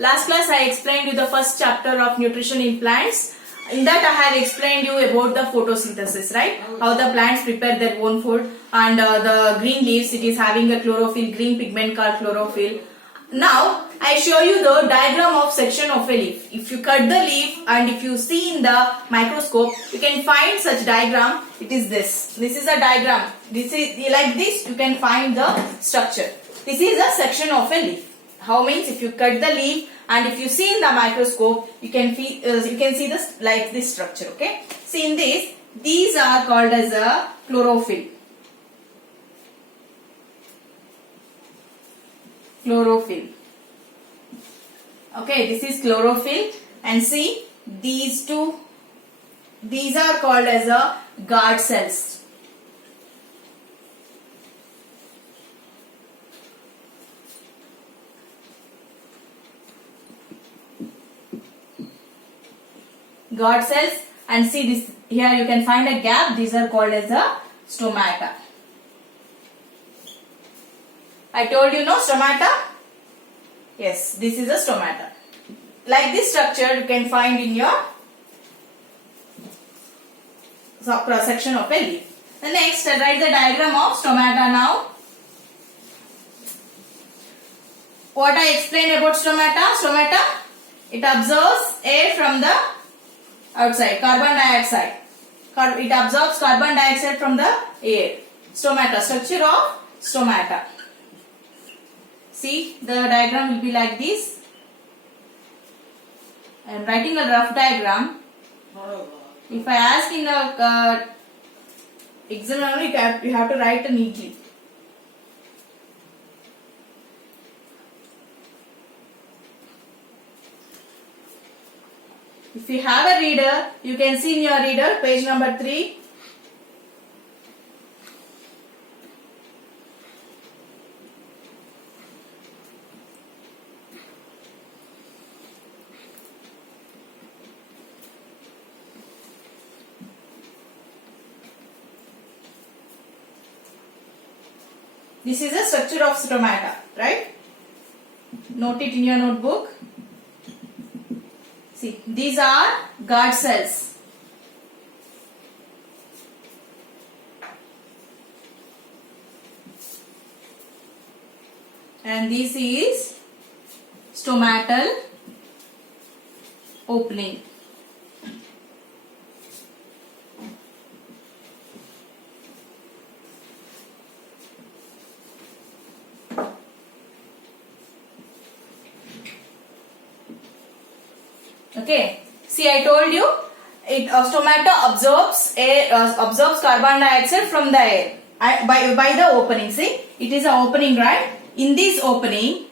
Last class I explained you the first chapter of nutrition in plants. In that I have explained you about the photosynthesis, right? How the plants prepare their own food, and the green leaves, it is having a chlorophyll, green pigment called chlorophyll. Now I show you the diagram of section of a leaf. If you cut the leaf and if you see in the microscope, you can find such diagram. It is this. This is a diagram. This is like this. You can find the structure. This is a section of a leaf. How means if you cut the leaf and if you see in the microscope, you can see this like this structure. Okay. See in this, these are called as a chlorophyll. Chlorophyll. Okay, this is chlorophyll, and see these two. These are called as a guard cells. Guard cells, and see this here you can find a gap. These are called as a stomata. I told you no stomata? Yes, this is a stomata. Like this structure you can find in your cross section of a leaf. The next, write the diagram of stomata now. What I explained about stomata? Stomata, it absorbs air from the outside, carbon dioxide. It absorbs carbon dioxide from the air. Stomata, structure of stomata. See, the diagram will be like this. I am writing a rough diagram. If I ask in the exam, you have to write it neatly. If you have a reader, you can see in your reader, page number 3. This is the structure of stomata, right? Note it in your notebook. See, these are guard cells. And this is stomatal opening. Okay, see I told you, stomata absorbs air, absorbs carbon dioxide from the air by the opening. See, it is an opening, right? In this opening,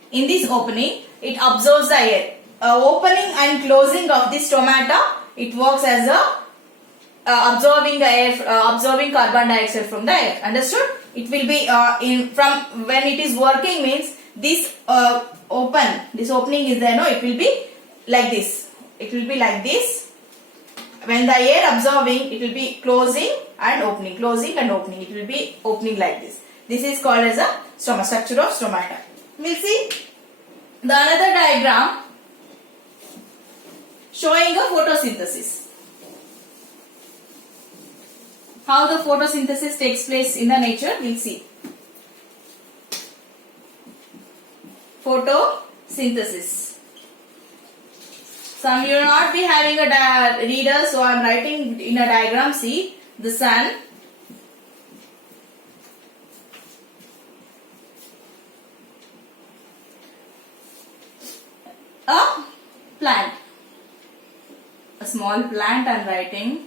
it absorbs the air. Opening and closing of this stomata, it works as a absorbing the air, absorbing carbon dioxide from the air. Understood? It will be from when it is working means this this opening is there. No, it will be like this. It will be like this. When the air absorbing, it will be closing and opening, closing and opening. It will be opening like this. This is called as a structure of stomata. We'll see the another diagram showing a photosynthesis. How the photosynthesis takes place in the nature, we'll see. Photosynthesis. Some you will not be having a reader, so I am writing in a diagram. See, the sun, a plant, a small plant I am writing.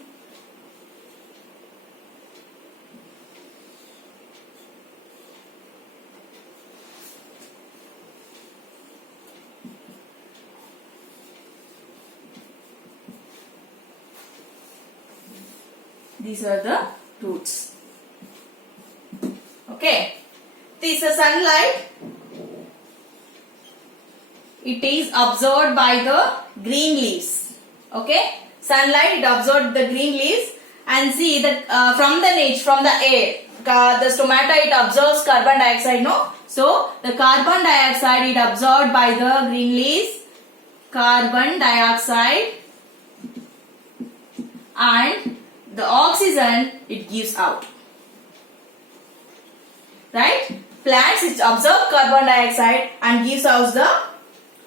These are the roots. Okay. This is sunlight. It is absorbed by the green leaves. Okay. Sunlight, it absorbed the green leaves, and see that from the air, the stomata, it absorbs carbon dioxide, no? So the carbon dioxide it absorbed by the green leaves, carbon dioxide, and the oxygen it gives out. Right? Plants it absorb carbon dioxide and gives out the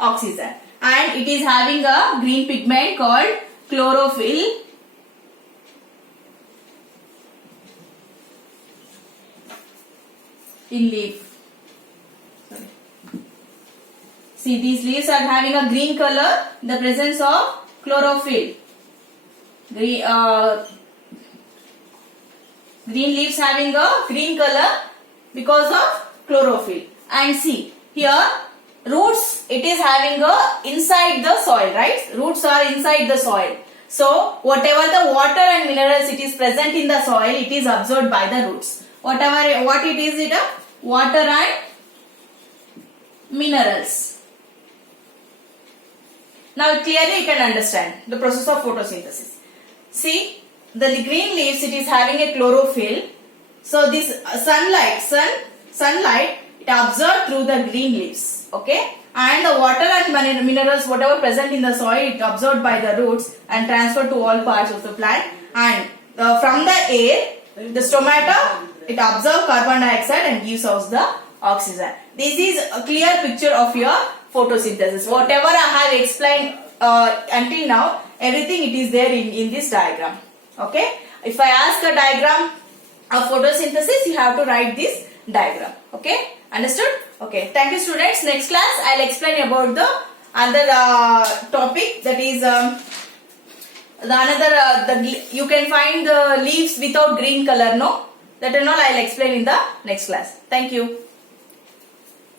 oxygen. And it is having a green pigment called chlorophyll. In leaf. Sorry. See, these leaves are having a green color in the presence of chlorophyll. Green leaves having a green color because of chlorophyll. And see, here roots, it is having a inside the soil, right? Roots are inside the soil. So whatever the water and minerals it is present in the soil, it is absorbed by the roots. What it is, water and minerals. Now clearly you can understand the process of photosynthesis. See, the green leaves, it is having a chlorophyll. So this sunlight it absorbed through the green leaves, okay? And the water and minerals, whatever present in the soil, it absorbed by the roots and transferred to all parts of the plant. And from the air, the stomata, it absorbs carbon dioxide and gives out the oxygen. This is a clear picture of your photosynthesis. Whatever I have explained until now, everything it is there in this diagram. Okay? If I ask a diagram of photosynthesis, you have to write this diagram. Okay? Understood? Okay. Thank you, students. Next class, I will explain about the other topic, that is you can find the leaves without green color, no? That and all I will explain in the next class. Thank you.